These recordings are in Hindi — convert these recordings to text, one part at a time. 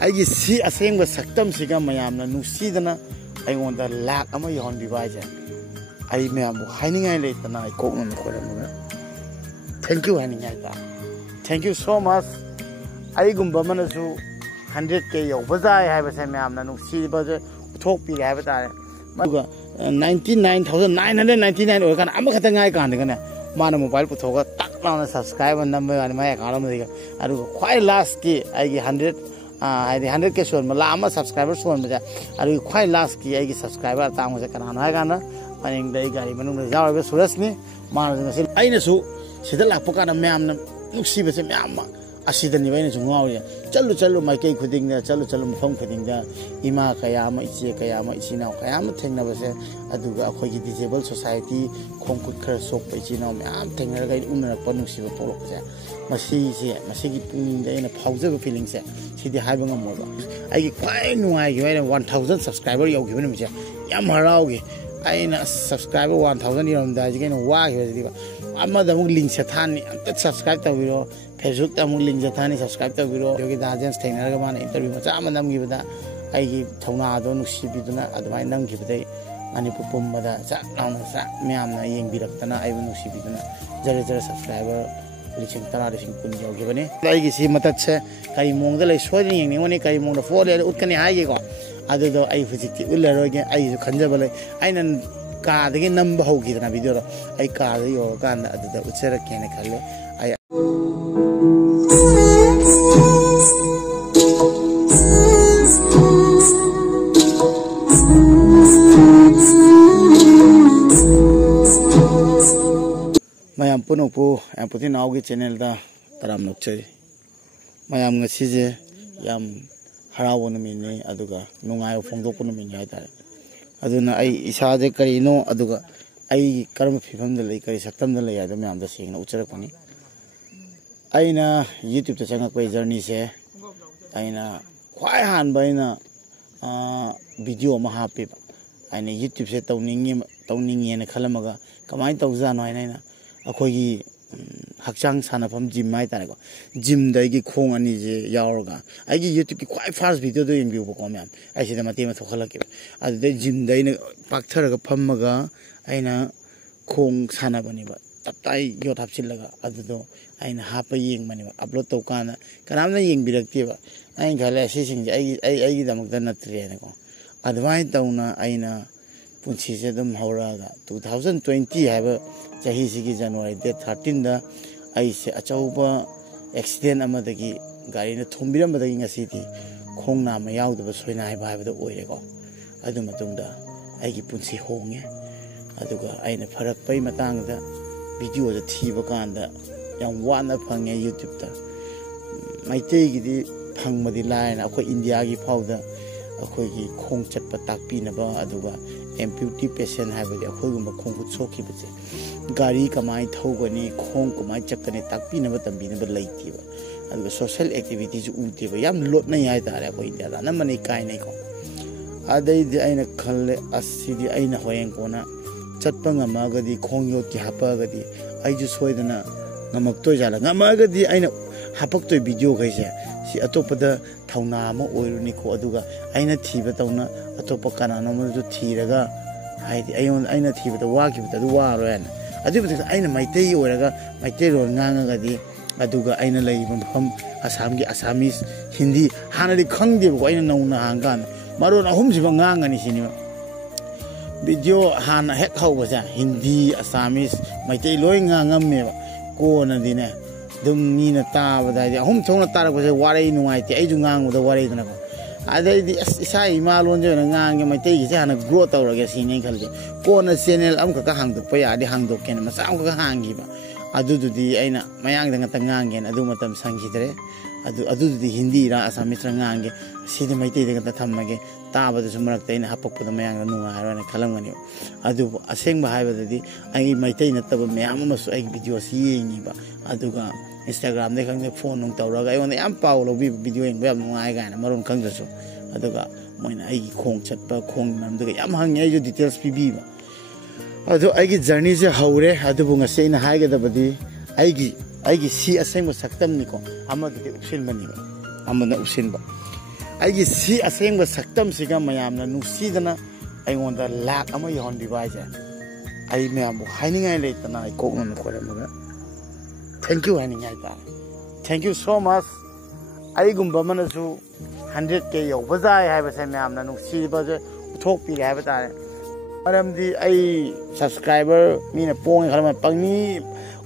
ꯑꯩꯒꯤ ꯁꯤ ꯑꯁꯦꯡꯕ ꯁꯛꯇꯝꯁꯤꯒ ꯃꯌꯥꯝꯅ ꯅꯨꯡꯁꯤꯗꯅ ꯑꯩꯉꯣꯟꯗ ꯂꯥꯛ ꯑꯃ ꯌꯧꯍꯟꯕꯤꯕ ꯍꯥꯏꯁꯦ ꯑꯩ ꯃꯌꯥꯝꯕꯨ ꯍꯥꯏꯅꯤꯡꯉꯥꯏ ꯂꯩꯇꯅ ꯑꯩ ꯀꯣꯛꯅ ꯈꯣꯏꯔꯝꯃꯒ ꯊꯦꯡꯛ ꯌꯨ ꯍꯥꯏꯅꯤꯡꯉꯥꯏ ꯍꯥꯏꯇꯥꯔꯦ ꯊꯦꯡꯛ ꯌꯨ ꯁꯣ ꯃꯆ ꯑꯩꯒꯨꯝꯕ ꯑꯃꯅꯁꯨ 100K ꯌꯧꯕ ꯌꯥꯏ ꯍꯥꯏꯕꯁꯦ ꯃꯌꯥꯝꯅ ꯅꯨꯡꯁꯤꯕꯁꯦ ꯎꯠꯊꯣꯛꯄꯤꯔꯦ ꯍꯥꯏꯕ ꯇꯥꯔꯦ ꯑꯗꯨꯒ 99,999 ꯑꯣꯏꯔꯀꯥꯟꯗ ꯑꯃꯈꯛꯇ ꯉꯥꯏ ꯀꯥꯟꯗꯒꯅꯦ ꯃꯥꯅ ꯃꯣꯕꯥꯏꯜ ꯄꯨꯊꯣꯛꯑꯒ ꯇꯛ ꯂꯥꯎꯅ ꯁꯕꯁꯀ꯭ꯔꯥꯏꯕ ꯅꯝꯕ ꯌꯥꯅꯤ ꯃꯥꯏ ꯑꯦꯀꯥꯎꯟ ꯑꯃꯗꯒꯤ ꯑꯗꯨꯒ ꯈ꯭ꯋꯥꯏ ꯂꯥꯁꯀꯤ ꯑꯩꯒꯤ 100K ꯁꯣꯟꯕ ꯂꯥꯛ ꯑꯃ ꯁꯕꯁꯀ꯭ꯔꯥꯏꯕꯔ ꯁꯣꯟꯕꯁꯦ ꯑꯗꯨꯒꯤ ꯈ꯭ꯋꯥꯏ ꯂꯥꯁꯀꯤ ꯑꯩꯒꯤ ꯁꯕꯁꯀ꯭ꯔꯥꯏꯕꯔ ꯑꯇꯥꯡꯕꯁꯦ ꯀꯅꯥꯅꯣ ꯍꯥꯏ ꯀꯥꯟꯗ ꯃꯅꯤꯡꯗ ꯑꯩ ꯒꯥꯔꯤ ꯃꯅꯨꯡꯗ ꯌꯥꯎꯔꯤꯕ ꯁꯨꯔꯁꯅꯤ ꯃꯥꯅꯁꯨ ꯉꯁꯤ ꯑꯩꯅꯁꯨ ꯁꯤꯗ ꯂꯥꯛꯄ ꯀꯥꯟꯗ ꯃꯌꯥꯝꯅ ꯅꯨꯡꯁꯤꯕꯁꯦ ꯃꯌꯥꯝ ꯑꯃ ꯑꯁꯤꯗꯅꯦꯕ ꯑꯩꯅꯁꯨ ꯉꯥꯎꯔꯤꯁꯦ ꯆꯠꯂꯨ ꯃꯥꯏꯀꯩ ꯈꯨꯗꯤꯡꯗ ꯆꯠꯂꯨ ꯃꯐꯝ ꯈꯨꯗꯤꯡꯗ ꯏꯃꯥ ꯀꯌꯥ ꯑꯃ ꯏꯆꯦ ꯀꯌꯥ ꯑꯃ ꯏꯆꯤꯟ ꯏꯅꯥꯎ ꯀꯌꯥ ꯑꯃ ꯊꯦꯡꯅꯕꯁꯦ ꯑꯗꯨꯒ ꯑꯩꯈꯣꯏꯒꯤ ꯗꯤꯖꯦꯕꯜ ꯁꯣꯁꯥꯏꯇꯤ ꯈꯣꯡ ꯈꯨꯠ ꯈꯔ ꯁꯣꯛꯄ ꯏꯆꯤꯟ ꯏꯅꯥꯎ ꯃꯌꯥꯝ ꯊꯦꯡꯅꯔꯒ ꯑꯩꯅ ꯎꯅꯔꯛꯄ ꯅꯨꯡꯁꯤꯕ ꯄꯣꯛꯂꯛꯄꯁꯦ ꯃꯁꯤꯒꯤ ꯄꯨꯛꯅꯤꯡꯗ ꯑꯩꯅ ꯐꯥꯎꯖꯕ ꯐꯤꯂꯤꯡꯁꯦ ꯁꯤꯗꯤ ꯍꯥꯏꯕ ꯉꯝꯃꯣꯏꯕ ꯑꯩꯒꯤ ꯈ꯭ꯋꯥꯏ ꯅꯨꯡꯉꯥꯏꯈꯤꯕ ꯑꯩꯅ 1000 ꯁꯕꯁꯀ꯭ꯔꯥꯏꯕꯔ ꯌꯧꯈꯤꯕ ꯅꯨꯃꯤꯠꯁꯦ ꯌꯥꯝ ꯍꯔꯥꯎꯈꯤ ꯑꯩꯅ ꯁꯕꯁꯀ꯭ꯔꯥꯏꯕꯔ 1000 ꯌꯧꯔꯝꯗꯥꯏꯁꯤꯒꯤ ꯑꯩꯅ ꯋꯥꯈꯤꯕꯁꯤꯗꯤꯕ ꯑꯃꯗ ꯑꯃꯨꯛ ꯂꯤꯡ ꯁꯦꯊꯥꯅꯤ ꯑꯝꯇ ꯁꯕꯁꯀ꯭ꯔꯥꯏꯕ ꯇꯧꯕꯤꯔꯣ फेसबुक लिंक चथानी सब्सक्राइब तौर दाजेंस थेनर माना इंटरव्यू मचा नमगीबद अगी थौनादो नुसीबीदुना अदुमाय नमगीबदे मणिपुर पुंबदा चाक लाउना चाक म्यामना येंबिरक्तना आइबु नुसीबीदुना जरे जरे सब्सक्राइबर 10,000 यौगिबने अगी सी मतसे कई मोंगदा लै सोयदन येंगनिंगोनी कई मोंगदा फोले उतकनी हाइगेको अदुदो आई हुजिकि उल्लरोगे आई खंजबले आइना कादगे नंब होगिदना वीडियो आई काद योरकान अदुदा उचरकेने खल्ले आई मैम पुनोपु एम्पुति नाउगी चैनल दा तराम नोक्चरी मैम ngasiजे याम हराव नुमिने अदुगा नुंगाय फोंदोकु नुमिने हाइतारे अदुना आई इसाजे करिनो अदुगा आई कर्म फिफम द लई करि सक्तम द लई आदो मैम द सेंगना उचरकपनि आइना यूट्यूब ता चंगकपै जर्नी से आइना ख्वाइ हानबैना वीडियो मा हापिबा आइना यूट्यूब से तौनिंगेने खलमगा कमाय तौजानो आइना अखोगी हक्चांग सानाफम जिम हाइतारेको जिम दगी खोंग अनि जे यावरगा आइगी यूट्यूब की ख्वाइ फास्ट वीडियो दो यंबिउबको मैम आइसिदा मते मा थोखलके अदुदे जिम दैना पाक्थरगा फमगा आइना खोंग सानाबनिबा तत्ताई योट हापसिलगा अदुदो आइना हापा येंगमनिबा अपलोड तौकाना कनामना येंबिरक्तेबा आइ गले सिसिंजे आइगी दमकदा नत्रेनेको अदवाइ तौना आइना पुंसीसे दम हौरागा 2020 हाइबा चाही सिगी जनवरी डेट 13 दा आइसे अचौबा एक्सीडेंट अमदगी गाड़ी न थोंबिरमदगी ngasiदी खोंगना मा यावदबा सोइना हाइबा हाइबदा ओइरेको अदु मतुंगदा आइगी पुंसी होंगे अदुगा आइना फरक पै मतांगदा वीडियो ज थीबा कांदा याम वाना फंगे यूट्यूब ता माइतेगिदी फंगमदी लायना अखो इंडिया गी फावदा अखोगी खोंग चटपा ताकपीनबा अदुगा एम्प्यूटी पेशेंट हाइबदी अखोगुम खोंगुत सोखिबसे गाड़ी कमाई थौगनी खोंग कमाई चक्कने ताकपीनबा तंबीनबा लैतिबा अदुगा सोशल एक्टिविटी जु उतेबा याम लोटना याय तारे अखो इंडिया दा नमने काय नै को अदैदि आइना खल्ले असिदी आइना होयें कोना चटपा ngamaगदी खोंग योट की हापागदी आइजु सोयदना ngamaktoi jala ngamagadi aina hapaktoi video gaise si atopada thauna ama oiruni ko aduga aina thiba tauna atopa kanana mo ju thiraga haidi aina thiba da wagi da du waro yan adu bida aina maitei oiraga maitei ro ngangagadi aduga aina leiba pham asam gi assamese hindi hanadi khangde ko aina nauna hangan maron ahum siba ngangani sini video hana hek hawbaja hindi assamese maitei loi ngangame कोन दिने दुम मीना ताबदा अहुम थोंना तारकसे वारै नुंगाइते आइजु nganguदा वारैदना को आदैदि इसा इमालोन जे nganगे मैतै गिसे हाना ग्रो तौरगे सिने खलजे कोन चैनल अमका का हांगदोक यादि हांगदोकेन मसा अमका हांगिबा अदुदुदि आइना मयांग दंगा ता ngangen अदु मतम संगिदरे अदुदुदि हिंदी रा असमिस रा nganगे सिदि मैतै दंगा ता थम्मगे ताबदा सुमरक तैना हपकपदा मयांग नुंगा हारना खलमगनि अदु असेंग बाहायबदि आई मैतै नतब मयाम मसु आई वीडियो सि येंगिबा अदुगा इंस्टाग्राम दे खंगे फोन नुंग तौरगा आइवन याम पाव लोबि वीडियो येंग याम नुंगाय गाना मरुन खंगजसु अदुगा मोइना आई खोंग चटपा खोंग नमदगा याम हंगे आई जो डिटेल्स पिबिबा अदु आइगी जर्नी से हौरे अदुबु ngसेना हायगदबदि आइगी सी असेंग सक्तम निको अमदि उपसिन बनिबा अमना उपसिनबा ꯑꯩꯒꯤ ꯁꯤ ꯑꯁꯦꯡꯕ ꯁꯛꯇꯝꯁꯤꯒ ꯃꯌꯥꯝꯅ ꯅꯨꯡꯁꯤꯗꯅ ꯑꯩꯉꯣꯟꯗ ꯂꯥꯛ ꯑꯃ ꯌꯧꯍꯟꯕꯤꯕ ꯍꯥꯏꯁꯦ ꯑꯩ ꯃꯌꯥꯝꯕꯨ ꯍꯥꯏꯅꯤꯡꯉꯥꯏ ꯂꯩꯇꯅ ꯑꯩ ꯀꯣꯛꯅ ꯈꯣꯏꯔꯝꯃꯒ ꯊꯦꯡꯛ ꯌꯨ ꯍꯥꯏꯅꯤꯡꯉꯥꯏ ꯍꯥꯏꯇꯥꯔꯦ ꯊꯦꯡꯛ ꯌꯨ ꯁꯣ ꯃꯆ ꯑꯩꯒꯨꯝꯕ ꯑꯃꯅꯁꯨ 100K ꯌꯧꯕ ꯌꯥꯏ ꯍꯥꯏꯕꯁꯦ ꯃꯌꯥꯝꯅ ꯅꯨꯡꯁꯤꯕꯁꯦ ꯎꯠꯊꯣꯛꯄꯤꯔꯦ ꯍꯥꯏꯕ ꯇꯥꯔꯦ ꯃꯔꯝꯗꯤ ꯑꯩ ꯁꯕꯁꯀ꯭ꯔꯥꯏꯕꯔ ꯃꯤꯅ ꯄꯣꯡꯉꯦ ꯈꯜꯂꯝꯃꯦ ꯄꯪꯅꯤ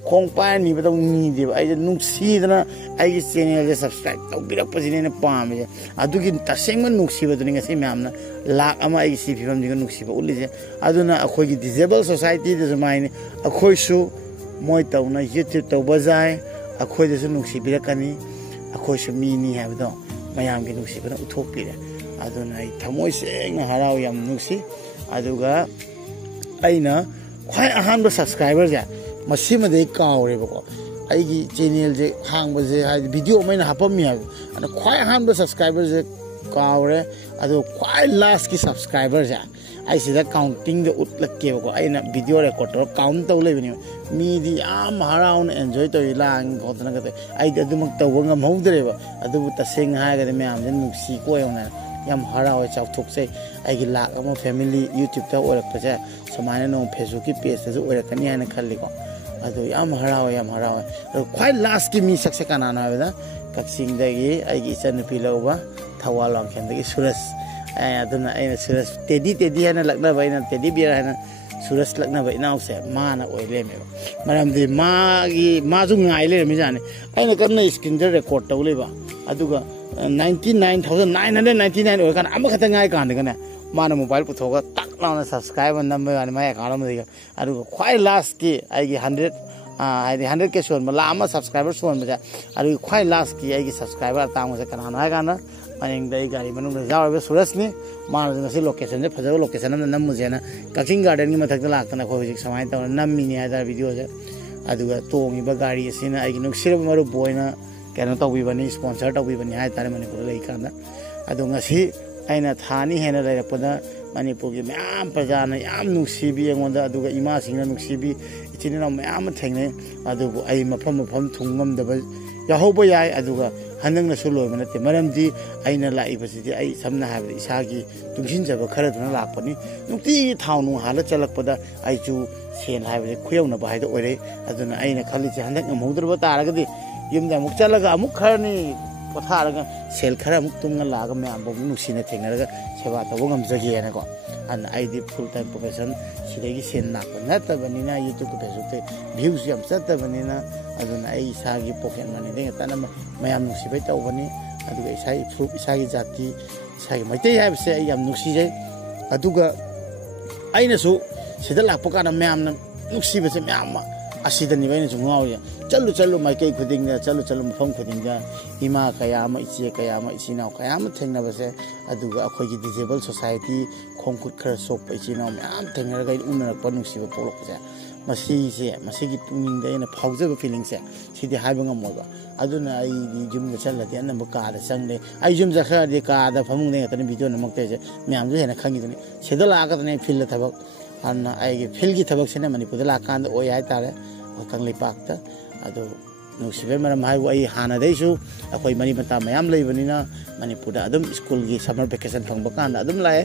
ꯈꯣꯡ ꯄꯥꯏꯔ ꯅꯤꯕꯗꯧ ꯅꯤꯗꯦꯕ ꯑꯩꯁꯦ ꯅꯨꯡꯁꯤꯗꯅ ꯑꯩꯒꯤ ꯆꯦꯅꯦꯜꯁꯦ ꯁꯕꯁꯀ꯭ꯔꯥꯏꯕ ꯇꯧꯕꯤꯔꯛꯄꯁꯤꯅꯦ ꯑꯩꯅ ꯄꯥꯝꯃꯤꯁꯦ ꯑꯗꯨꯒꯤ ꯇꯁꯦꯡꯕ ꯅꯨꯡꯁꯤꯕꯗꯨꯅꯤ ꯉꯁꯤ ꯃꯌꯥꯝꯅ ꯂꯥꯛ ꯑꯃ ꯑꯩꯒꯤ ꯁꯤ ꯐꯤꯕꯝꯁꯤꯒ ꯅꯨꯡꯁꯤꯕ ꯎꯠꯂꯤꯁꯦ ꯑꯗꯨꯅ ꯑꯩꯈꯣꯏꯒꯤ ꯗꯤꯖꯦꯕꯜ ꯁꯣꯁꯥꯏꯇꯤꯗꯁꯨ ꯃꯥꯏꯅꯤ ꯑꯩꯈꯣꯏꯁꯨ ꯃꯣꯏ ꯇꯧꯅ ꯌꯨꯇ꯭ꯌꯨꯕ ꯇꯧꯕ ꯌꯥꯏ ꯑꯩꯈꯣꯏꯗꯁꯨ ꯅꯨꯡꯁꯤꯕꯤꯔꯛꯀꯅꯤ ꯑꯩꯈꯣꯏꯁꯨ ꯃꯤꯅꯤ ꯍꯥꯏꯕꯗꯣ ꯃꯌꯥꯝꯒꯤ ꯅꯨꯡꯁꯤꯕꯅ ꯎꯠꯊꯣꯛꯄꯤꯔꯦ ꯑꯗꯨꯅ ꯑꯩ ꯊꯃꯣꯏ ꯁꯦꯡꯅ ꯍꯔꯥꯎ ꯌꯥꯝ ꯅꯨꯡꯁꯤ ꯑꯗꯨꯒ ꯑꯩꯅ ꯈ꯭ꯋꯥꯏ ꯑꯍꯥꯟꯕ ꯁꯕꯁꯀ꯭ꯔꯥꯏꯕꯔꯁꯦ ꯃꯁꯤꯃꯗꯤ ꯀꯥꯎꯔꯦꯕꯀꯣ ꯑꯩꯒꯤ ꯆꯦꯅꯦꯜꯁꯦ ꯍꯥꯡꯕꯁꯦ ꯍꯥꯏꯗꯤ ꯚꯤꯗꯤꯑꯣ ꯑꯃ ꯑꯩꯅ ꯍꯥꯞꯄꯝꯃꯤ ꯍꯥꯏꯕ ꯑꯗꯣ ꯈ꯭ꯋꯥꯏ ꯑꯍꯥꯟꯕ ꯁꯕꯁꯀ꯭ꯔꯥꯏꯕꯔꯁꯦ ꯀꯥꯎꯔꯦ ꯑꯗꯣ ꯈ꯭ꯋꯥꯏ ꯂꯥꯁꯀꯤ ꯁꯕꯁꯀ꯭ꯔꯥꯏꯕꯔꯁꯦ ꯑꯩ ꯁꯤꯗ ꯀꯥꯎꯟꯇꯤꯡꯗ ꯎꯠꯂꯛꯀꯦꯕꯀꯣ ꯑꯩꯅ ꯚꯤꯗꯤꯑꯣ ꯔꯦꯀꯣꯔꯗ ꯇꯧꯔꯒ ꯀꯥꯎꯟ ꯇꯧ ꯂꯩꯕꯅꯦꯕ ꯃꯤꯗꯤ ꯌꯥꯝ ꯍꯔꯥꯎꯅ ꯑꯦꯟꯖꯣꯏ ꯇꯧꯋꯤ ꯂꯥꯡ ꯈꯣꯠꯇꯅ ꯑꯩꯗꯤ ꯑꯗꯨꯃꯛ ꯇꯧꯕ ꯉꯝꯍꯧꯗ꯭ꯔꯦꯕ ꯑꯗꯨꯕꯨ ꯇꯁꯦꯡꯅ ꯍꯥꯏꯔꯒꯗꯤ ꯃꯌꯥꯝꯁꯦ ꯅꯨꯡꯁꯤ ꯀꯣꯏꯌꯧꯅ ꯌꯥꯝ ꯍꯔꯥꯎꯋꯦ ꯆꯥꯎꯊꯣꯛꯆꯩ ꯑꯩꯒꯤ ꯂꯥꯛ ꯑꯃ ꯐꯦꯃꯤꯂꯤ ꯌꯨꯇ꯭ꯌꯨꯕꯇ ꯑꯣꯏꯔꯛꯄꯁꯦ ꯁꯨꯃꯥꯏꯅ ꯅꯣꯡ ꯐꯦꯁꯕꯨꯛꯀꯤ ꯄꯦꯖꯇꯁꯨ ꯑꯣꯏꯔꯛꯀꯅꯤ ꯍꯥꯏꯅ ꯈꯜꯂꯤꯀꯣ ꯑꯗꯨ ꯌꯥꯝ ꯍꯔꯥꯎꯋꯦ ꯑꯗꯣ ꯈ꯭ꯋꯥꯏ ꯂꯥꯁꯀꯤ ꯃꯤꯁꯛꯁꯦ ꯀꯅꯥꯅꯣ ꯍꯥꯏꯕꯗ ꯀꯛꯆꯤꯡꯗꯒꯤ ꯑꯩꯒꯤ ꯏꯆꯟꯅꯨꯄꯤ ꯂꯧꯕ ꯊꯧꯕꯥꯜ ꯋꯥꯡꯈꯦꯝꯗꯒꯤ ꯁꯨꯔꯁ ꯑꯗꯨꯅ ꯑꯩꯅ ꯁꯨꯔꯁ ꯇꯦꯗꯤ ꯍꯥꯏꯅ ꯂꯛꯅꯕ ꯑꯩꯅ ꯇꯦꯗꯤ ꯕꯤꯌꯔ ꯍꯥꯏꯅ ꯁꯨꯔꯁ ꯂꯛꯅꯕ ꯏꯅꯥꯎꯁꯦ ꯃꯥꯅ ꯑꯣꯏ ꯂꯩꯔꯝꯃꯦꯕ ꯃꯔꯝꯗꯤ ꯃꯥꯁꯨ ꯉꯥꯏ ꯂꯩꯔꯝꯃꯤꯖꯥꯠꯅꯤ ꯑꯩꯅ ꯀꯟꯅ ꯁ꯭ꯀ꯭ꯔꯤꯟꯗ ꯔꯦꯀꯣꯔꯗ ꯇꯧ ꯂꯩꯕ ꯑꯗꯨꯒ 99,999 ꯑꯣꯏꯔꯀꯥꯟꯗ ꯑꯃꯈꯛꯇ ꯉꯥꯏ ꯀꯥꯟꯗꯒꯅꯦ ꯃꯥꯅ ꯃꯣꯕꯥꯏꯜ ꯄꯨꯊꯣꯛꯑꯒ ꯇꯛ ꯂꯥꯎꯅ ꯁꯕꯁꯀ꯭ꯔꯥꯏꯕ ꯅꯝꯕ ꯌꯥꯅꯤ ꯃꯥꯏ ꯑꯦꯀꯥꯎꯟ ꯑꯃꯗꯒꯤ ꯑꯗꯨꯒ ꯈ꯭ꯋꯥꯏ ꯂꯥꯁꯀꯤ ꯑꯩꯒꯤ 100 ꯍꯥꯏꯗꯤ 100K ꯁꯣꯟꯕ ꯂꯥꯛ ꯑꯃ ꯁꯕꯁꯀ꯭ꯔꯥꯏꯕꯔ ꯁꯣꯟꯕꯁꯦ ꯑꯗꯨꯒꯤ ꯈ꯭ꯋꯥꯏ ꯂꯥꯁꯀꯤ ꯑꯩꯒꯤ ꯁꯕꯁꯀ꯭ꯔꯥꯏꯕꯔ ꯑꯇꯥꯡꯕꯁꯦ ꯀꯅꯥꯅꯣ ꯍꯥꯏ ꯀꯥꯟꯗ ꯃꯅꯤꯡꯗ ꯑꯩ ꯒꯥꯔꯤ ꯃꯅꯨꯡꯗ ꯌꯥꯎꯔꯤꯕ ꯁꯨꯔꯁꯅꯤ ꯃꯥꯅꯁꯨ ꯉꯁꯤ ꯂꯣꯀꯦꯁꯟꯁꯦ ꯐꯖꯕ ꯂꯣꯀꯦꯁꯟ ꯑꯃꯗ ꯅꯝꯃꯨꯁꯦꯅ ꯀꯛꯆꯤꯡ ꯒꯥꯔꯗꯦꯟꯒꯤ ꯃꯊꯛꯇ ꯂꯥꯛꯇꯅ ꯑꯩꯈꯣꯏ ꯍꯧꯖꯤꯛ ꯁꯨꯃꯥꯏꯅ ꯇꯧꯔ ꯅꯝꯃꯤꯅꯤ ꯍꯥꯏꯇꯥꯔꯦ ꯚꯤꯗꯤꯑꯣꯁꯦ ꯑꯗꯨꯒ ꯇꯣꯡꯉꯤꯕ ꯒꯥꯔꯤ ꯑꯁꯤꯅ ꯑꯩꯒꯤ ꯅꯨꯡꯁꯤꯔꯕ ꯃꯔꯨꯞ ꯑꯣꯏꯅ ꯀꯩꯅꯣ ꯇꯧꯕꯤꯕꯅꯤ ꯁ꯭ꯄꯣꯟꯁꯔ ꯇꯧꯕꯤꯕꯅꯤ ꯍꯥꯏꯇꯥꯔꯦ ꯃꯅꯤꯄꯨꯔꯗ ꯂꯩꯀꯥꯟꯗ ꯑꯗꯣ ꯉꯁꯤ ꯑꯩꯅ ꯊꯥꯅꯤ ꯍꯦꯟꯅ ꯂꯩꯔꯛꯄꯗ ꯃꯅꯤꯄꯨꯔꯒꯤ ꯃꯌꯥꯝ ꯄ꯭ꯔꯖꯥꯅ ꯌꯥꯝ ꯅꯨꯡꯁꯤꯕꯤ ꯑꯩꯉꯣꯟꯗ ꯑꯗꯨꯒ ꯏꯃꯥꯁꯤꯡꯅ ꯅꯨꯡꯁꯤꯕꯤ ꯏꯆꯤꯟ ꯏꯅꯥꯎ ꯃꯌꯥꯝ ꯑꯃ ꯊꯦꯡꯅꯩ ꯑꯗꯨꯕꯨ ꯑꯩ ꯃꯐꯝ ꯊꯨꯡ ꯉꯝꯗꯕ ꯌꯥꯍꯧꯕ ꯌꯥꯏ ꯑꯗꯨꯒ ꯍꯟꯗꯛꯅꯁꯨ ꯂꯣꯏꯕ ꯅꯠꯇꯦ ꯃꯔꯝꯗꯤ ꯑꯩꯅ ꯂꯥꯛꯏꯕꯁꯤꯗꯤ ꯑꯩ ꯁꯝꯅ ꯍꯥꯏꯔꯕꯗ ꯏꯁꯥꯒꯤ ꯇꯨꯡꯁꯤꯟꯖꯕ ꯈꯔꯗꯨꯅ ꯂꯥꯛꯄꯅꯤ ꯅꯨꯡꯇꯤꯒꯤ ꯊꯥꯎ ꯅꯨꯡ ꯍꯥꯜꯂ ꯆꯠꯂꯛꯄꯗ ꯑꯩꯁꯨ ꯁꯦꯟ ꯍꯥꯏꯕꯁꯦ ꯈꯨꯌꯧꯅꯕ ꯍꯥꯏꯗꯣ ꯑꯣꯏꯔꯦ ꯑꯗꯨꯅ ꯑꯩꯅ ꯈꯜꯂꯤꯁꯦ ꯍꯟꯗꯛ ꯉꯝꯍꯧꯗ꯭ꯔꯕ ꯇꯥꯔꯒꯗꯤ ꯌꯨꯝꯗ ꯑꯃꯨꯛ ꯆꯠꯂꯒ ꯑꯃꯨꯛ ꯈꯔꯅꯤ ꯄꯣꯊꯥꯔꯒ ꯁꯦꯜ ꯈꯔ ꯑꯃꯨꯛ ꯇꯨꯡꯉ ꯂꯥꯛꯑꯒ ꯃꯌꯥꯝꯕꯨ ꯅꯨꯡꯁꯤꯅ ꯊꯦꯡꯅꯔꯒ ꯁꯦꯕꯥ ꯇꯧꯕ ꯉꯝꯖꯒꯦꯅꯀꯣ ꯑꯗꯨꯅ ꯑꯩꯗꯤ ꯐꯨꯜ ꯇꯥꯏꯝ ꯄ꯭ꯔꯣꯐꯦꯁꯟ ꯁꯤꯗꯒꯤ ꯁꯦꯟ ꯂꯥꯛꯄ ꯅꯠꯇꯕꯅꯤꯅ ꯌꯨꯇ꯭ꯌꯨꯕ ꯐꯦꯁꯕꯨꯛꯇ ꯚ꯭ꯌꯨꯁ ꯌꯥꯝ ꯆꯠꯇꯕꯅꯤ나 ꯑꯗꯨꯅ ꯑꯩ ꯏꯁꯥꯒꯤ ꯄꯣꯀꯦꯠ ꯃꯅꯤꯗꯒꯤ ꯉꯇꯅ ꯃꯌꯥꯝ ꯅꯨꯡꯁꯤꯕꯩ ꯇꯧꯕꯅꯤ ꯑꯗꯨꯒ ꯏꯁꯥꯒꯤ ꯐꯨꯔꯨꯞ ꯏꯁꯥꯒꯤ ꯖꯥꯇꯤ ꯏꯁꯥꯒꯤ ꯃꯩꯇꯩ ꯍꯥꯏꯕꯁꯦ ꯑꯩ ꯌꯥꯝ ꯅꯨꯡꯁꯤꯖꯩ ꯑꯗꯨꯒ ꯑꯩꯅꯁꯨ ꯁꯤꯗ ꯂꯥꯛꯄ ꯀꯥꯟꯗ ꯃꯌꯥꯝꯅ ꯅꯨꯡꯁꯤꯕꯁꯦ ꯃꯌꯥꯝ ꯑꯃ ꯑꯁꯤꯗꯅꯤꯕ ꯑꯩꯅꯁꯨ ꯉꯥꯎꯔꯤꯁꯦ ꯆꯠꯂꯨ ꯃꯥꯏꯀꯩ ꯈꯨꯗꯤꯡꯗ ꯆꯠꯂꯨ ꯃꯐꯝ ꯈꯨꯗꯤꯡꯗ ꯏꯃꯥ ꯀꯌꯥ ꯑꯃ ꯏꯆꯦ ꯀꯌꯥ ꯑꯃ ꯏꯆꯤꯟ ꯏꯅꯥꯎ ꯀꯌꯥ ꯑꯃ ꯊꯦꯡꯅꯕꯁꯦ ꯑꯗꯨꯒ ꯑꯩꯈꯣꯏꯒꯤ ꯗꯤꯖꯦꯕꯜ ꯁꯣꯁꯥꯏꯇꯤ ꯈꯣꯡ ꯈꯨꯠ ꯈꯔ ꯁꯣꯛꯄ ꯏꯆꯤꯟ ꯏꯅꯥꯎ ꯃꯌꯥꯝ ꯊꯦꯡꯅꯔꯒ ꯑꯩꯅ ꯎꯅꯔꯛꯄ ꯅꯨꯡꯁꯤꯕ ꯄꯣꯛꯂꯛꯄꯁꯦ ꯃꯁꯤꯒꯤ ꯄꯨꯛꯅꯤꯡꯗ ꯑꯩꯅ ꯐꯥꯎꯖꯕ ꯐꯤꯂꯤꯡꯁꯦ ꯁꯤꯗꯤ ꯍꯥꯏꯕ ꯉꯝꯃꯣꯏꯕ ꯑꯗꯨꯅ ꯑꯩꯗꯤ ꯌꯨꯝꯗ ꯆꯠꯂꯗꯤ ꯑꯅꯝꯕ ꯀꯥꯗ ꯆꯪꯗꯦ ꯑꯩ ꯌꯨꯝ ꯆꯠꯈ꯭ꯔꯗꯤ ꯀꯥꯗ ꯐꯃꯨꯡꯗ ꯉꯥꯛꯇꯅꯤ ꯚꯤꯗꯤꯑꯣ ꯅꯝꯃꯛꯇꯣꯏꯁꯦ ꯃꯌꯥꯝꯁꯨ ꯍꯦꯟꯅ ꯈꯪꯈꯤꯗꯨꯅꯤ ꯁꯤꯗ ꯂꯥꯛꯑꯒꯗꯅꯦ ꯐꯤꯜꯗ ꯊꯕꯛ ꯑꯗꯨꯅ ꯑꯩꯒꯤ ꯐꯤꯜꯒꯤ ꯊꯕꯛꯁꯤꯅ ꯃꯅꯤꯄꯨꯔꯗ ꯂꯥꯛꯀꯥꯟꯗ ꯑꯣꯏ ꯍꯥꯏꯇꯥꯔꯦ ꯀꯪꯂꯩꯄꯥꯛꯇ ꯑꯗꯣ ꯅꯨꯡꯁꯤꯕꯩ ꯃꯔꯝ ꯍꯥꯏꯕꯨ ꯑꯩ ꯍꯥꯟꯅꯗꯩꯁꯨ ꯑꯩꯈꯣꯏ ꯃꯔꯤ ꯃꯇꯥ ꯃꯌꯥꯝ ꯂꯩꯕꯅꯤꯅ ꯃꯅꯤꯄꯨꯔꯗ ꯑꯗꯨꯝ ꯁ꯭ꯀꯨꯜꯒꯤ ꯁꯝꯃꯔ ꯚꯦꯀꯦꯁꯟ ꯐꯪꯕ ꯀꯥꯟꯗ ꯑꯗꯨꯝ ꯂꯥꯛꯑꯦ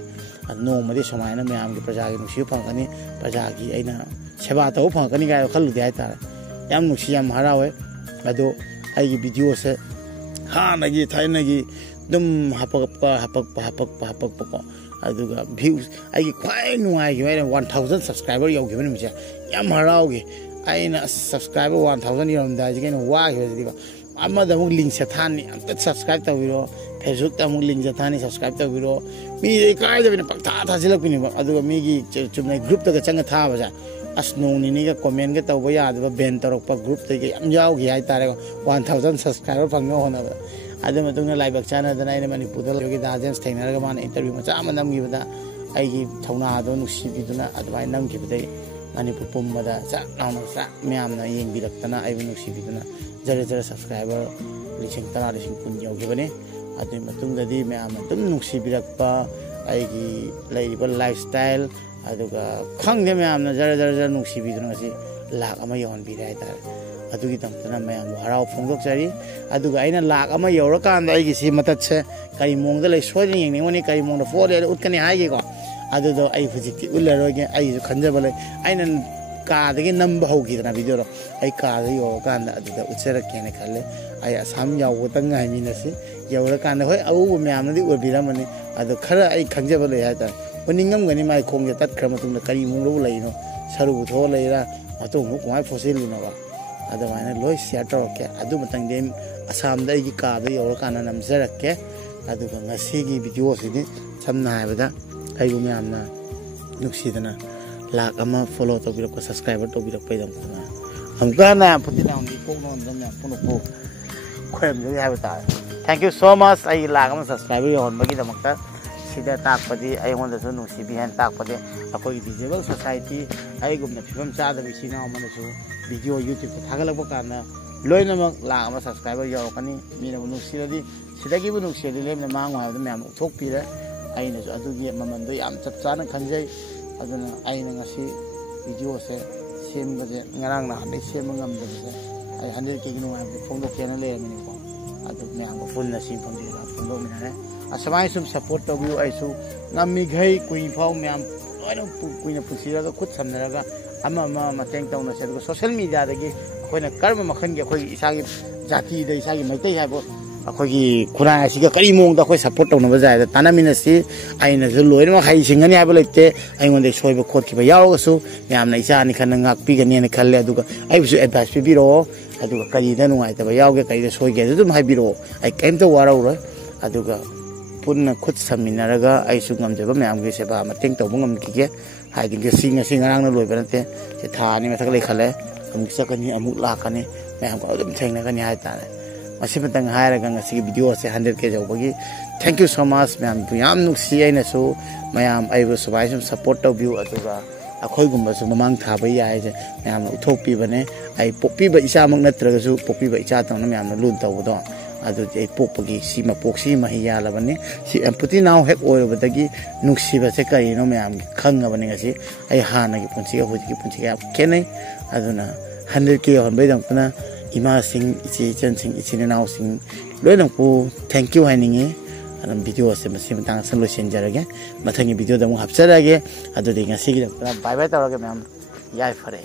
ꯅꯣꯡꯃꯗꯤ ꯁꯨꯃꯥꯏꯅ ꯃꯌꯥꯝꯒꯤ ꯄ꯭ꯔꯖꯥꯒꯤ ꯅꯨꯡꯁꯤꯕ ꯐꯪꯒꯅꯤ ꯄ꯭ꯔꯖꯥꯒꯤ ꯑꯩꯅ ꯁꯦꯕꯥ ꯇꯧꯕ ꯐꯪꯉꯛꯀꯅꯤ ꯀꯥꯏꯅ ꯈꯜꯂꯨꯗꯦ ꯍꯥꯏꯇꯥꯔꯦ ꯌꯥꯝ ꯅꯨꯡꯁꯤ ꯌꯥꯝ ꯍꯔꯥꯎꯋꯦ ꯑꯗꯣ ꯑꯩꯒꯤ ꯚꯤꯗꯤꯑꯣꯁꯦ ꯍꯥꯟꯅꯒꯤ ꯊꯥꯏꯅꯒꯤ ꯑꯗꯨꯝ ꯍꯥꯄꯛꯄꯀꯣ ꯑꯗꯨꯒ ꯚ꯭ꯌꯨꯁ ꯑꯩꯒꯤ ꯈ꯭ꯋꯥꯏ ꯅꯨꯡꯉꯥꯏꯈꯤꯕ ꯑꯩꯅ 1000 ꯁꯕꯁꯀ꯭ꯔꯥꯏꯕꯔ ꯌꯧꯈꯤꯕ ꯅꯨꯃꯤꯠꯁꯦ ꯌꯥꯝ ꯍꯔꯥꯎꯈꯤ ꯑꯩꯅ ꯁꯕꯁꯀ꯭ꯔꯥꯏꯕꯔ 1000 ꯌꯧꯔꯝꯗꯥꯏꯁꯦ ꯀꯩꯅꯣ ꯋꯥꯈꯤꯕꯁꯤꯗꯤꯀꯣ ꯑꯃꯗ ꯑꯃꯨꯛ ꯂꯤꯡ ꯁꯦꯊꯥꯅꯤ ꯑꯝꯇ ꯁꯕꯁꯀ꯭ꯔꯥꯏꯕ ꯇꯧꯕꯤꯔꯣ ꯐꯦꯁꯕꯨꯛꯇ ꯑꯃꯨꯛ ꯂꯤꯡ ꯁꯦꯊꯥꯅꯤ ꯁꯕꯁꯀ꯭ꯔꯥꯏꯕ ꯇꯧꯕꯤꯔꯣ ꯃꯤꯁꯦ ꯏꯀꯥꯏꯗꯕꯅꯤ ꯄꯪꯊꯥ ꯊꯥꯖꯤꯜꯂꯛꯄꯅꯦꯕ ꯑꯗꯨꯒ ꯃꯤꯒꯤ ꯆꯨꯝꯅ ꯒ꯭ꯔꯨꯞꯇꯒ ꯆꯪꯉ ꯊꯥꯕꯁꯦ ꯑꯁ ꯅꯣꯡ ꯅꯤꯅꯤꯒ ꯀꯣꯃꯦꯟꯒ ꯇꯧꯕ ꯌꯥꯗꯕ ꯕꯦꯟ ꯇꯧꯔꯛꯄ ꯒ꯭ꯔꯨꯞꯇꯒꯤ ꯌꯥꯝ ꯌꯥꯎꯈꯤ ꯍꯥꯏꯇꯥꯔꯦ 1000 ꯁꯕꯁꯀ꯭ꯔꯥꯏꯕꯔ ꯐꯪꯅꯕ ꯍꯣꯠꯅꯕꯗ ꯑꯗꯨ ꯃꯇꯨꯡꯗ ꯂꯥꯏꯕꯛ ꯆꯥꯟꯅꯗꯅ ꯑꯩꯅ ꯃꯅꯤꯄꯨꯔꯗ ꯂꯩꯕꯒꯤ ꯗꯥ ꯖꯦꯝꯁ ꯊꯦꯡꯅꯔꯒ ꯃꯥꯅ ꯏꯟꯇꯔꯚ꯭ꯌꯨ ꯃꯆꯥ ꯑꯃ ꯅꯝꯈꯤꯕꯗ ꯑꯩꯒꯤ ꯊꯧꯅꯥꯗꯣ ꯅꯨꯡꯁꯤꯕꯤꯗꯨꯅ ꯑꯗꯨꯃꯥꯏꯅ ꯅꯝꯈꯤꯕꯗꯩ ꯃꯅꯤꯄꯨꯔ ꯄꯨꯝꯕꯗ ꯆꯥꯛ ꯂꯥꯎꯅ ꯃꯌꯥꯝꯅ ꯌꯦꯡꯕꯤꯔꯛꯇꯅ ꯑꯩꯕꯨ ꯅꯨꯡꯁꯤꯕꯤꯗꯨꯅ ꯖꯔ ꯁꯕꯁꯀ꯭ꯔꯥꯏꯕꯔ 10,000 10,000 ꯌꯧꯈꯤꯕꯅꯤ ꯑꯗꯨꯒꯤ ꯃꯇꯨꯡꯗꯗꯤ ꯃꯌꯥꯝꯅ ꯑꯗꯨꯝ ꯅꯨꯡꯁꯤꯕꯤꯔꯛꯄ ꯑꯩꯒꯤ ꯂꯩꯔꯤꯕ ꯂꯥꯏꯐ ꯁ꯭ꯇꯥꯏꯜ ꯑꯗꯨꯒ ꯈꯪꯗꯦ ꯃꯌꯥꯝꯅ ꯖꯔ ꯅꯨꯡꯁꯤꯕꯤꯗꯨꯅ ꯉꯁꯤ ꯂꯥꯛ ꯑꯃ ꯌꯧꯍꯟꯕꯤꯔꯦ ꯍꯥꯏꯇꯥꯔꯦ अदुगी तमतना मयाम हराव फोंदोक्चरी अदुगा आइना लाख अमा यौरकांदा आइगी सि मततसे कई मोंगदा लै सोयदन येंगनिंगोनी कई मोंगदा फोले उतकनी हाइगेको अदुदो आइ हुजिकति उल्लरोगे आइजु खंजबा लै आइना कादगी नंब होगिदना वीडियो रो आइ कादगी यौरकांदा अदुदा उचरकेने खल्ले आइ असम यावतंग हाइमिनसि यौरकांदा होय अबु मयामनदि उरबिरामनि अदु खरा आइ खंजबा लै हाता उनिंगमगनि माइ खोंगे तत्खर मतुंगदा करी मोंगदो लैनो सरुबु थो लैरा मतुंगु कुमाय फोसिलिनोबा अदुमाइना लोय शेयर तौरके अदु मतंगदे असमदा आइगी कादो यौरकांदा नमजरके अदुगा ngasiगी वीडियो सिदि समना हायबदा आइगु मयामना नुक्सिदना लाख अमा फॉलो तौबिरको सब्सक्राइबर तौबिरको पैदम खना हमका ना पुतिना हमदि कोनो दमना पुनुपु खोयम जगे हाबता थैंक यू सो मच आई लाख अमा सब्सक्राइबर योनबगी दमकता सिदा ताकपदि आइगोंदसु नुक्सिबि हन ताकपदि अखोई डिजेबल सोसाइटी आइगुमना फिबम चादबि सिना अमनसु वीडियो यूट्यूब पे थागलबो काना लोइनमक लाख अमा सब्सक्राइबर योरकनी मीना नुक्सिरदि सिदागिबु नुक्सिरदि लेमना मांगो हाबदा मैम उथोकपिरे आइनसु अदुगी ममनदो याम चपचाना खंजै अदुना आइना ngasi वीडियो से सेमबजे ngarang na hande sem ngamdabse ai 100 ke ginu ai phongdo kena le mini ko adu myang ko full na sim phongdi la phongdo mina ne asmai sum support to view ai su ngammi ghai kui phau myam loina kuina pusira ga khut samnara ga ama mateng tawna se ko social media da gi khoina karma makhan ge khoi isagi jati da isagi maitai haibo अखोगी खुरा आसिगा करी मोंगदा खoi सपोर्ट तौना बजाय ताना मिनसि आइना जो लोइनमा खाइ सिंगनि आबो लेते आइगोंदे सोइबो खोटखिबा यावगसु यामना इसा नि खन ngak पिगनि ने खल्ले अदुगा आइबसु एडवाइस पिबिरो अदुगा करिदा नुंगाइतबा यावगे करिदा सोइगे दुम हाइबिरो आइ केमतो वाराउरो अदुगा पुन्ना खुद समिनरगा आइसु ngamjeba मैमगे सेबा मतेंग तौबो ngamकिगे हाइदिंगे सिंग सिंगरांगना लोइबा नते से थानि मथक ले खले अमुक सकनि अमुक लाखनि मैम को दुम थेंगनागनि हाइताने मसिमतंग हायरगा ngasi वीडियो से 100 के जौबगी thank you so much ma'am याम नुक्सी आइनसु मैम आइबो सबाइ सम सपोर्ट तो व्यू अदुगा अखोय गुमबसु ममांग थाबा याय जे मैम उथोपी बने आई पोपीबा इसामक नत्रगसु पोपीबा इसा तौना मैम लुन तौबदो अदु जे पोपगी सीमा पोक्सी महि यालबने सी एम्पति नाउ हेक ओरबदगी नुक्सीबा से करिनो मैम खंगबने ngasi आई हानागी पुंसिगा हुजिगी पुंसिगा केनै अदुना 100 के होनबै दंपना इमा सिंह इची चन सिंह इची नाउ सिंह लोइनंपु थैंक यू हाइनिंगे अदम वीडियो से मसिम तांग सन लोसेन जरगे मथंगी वीडियो दमु हपचरागे अदुदि ngasi गी बाय बाय तवरगे मैम याय फरे।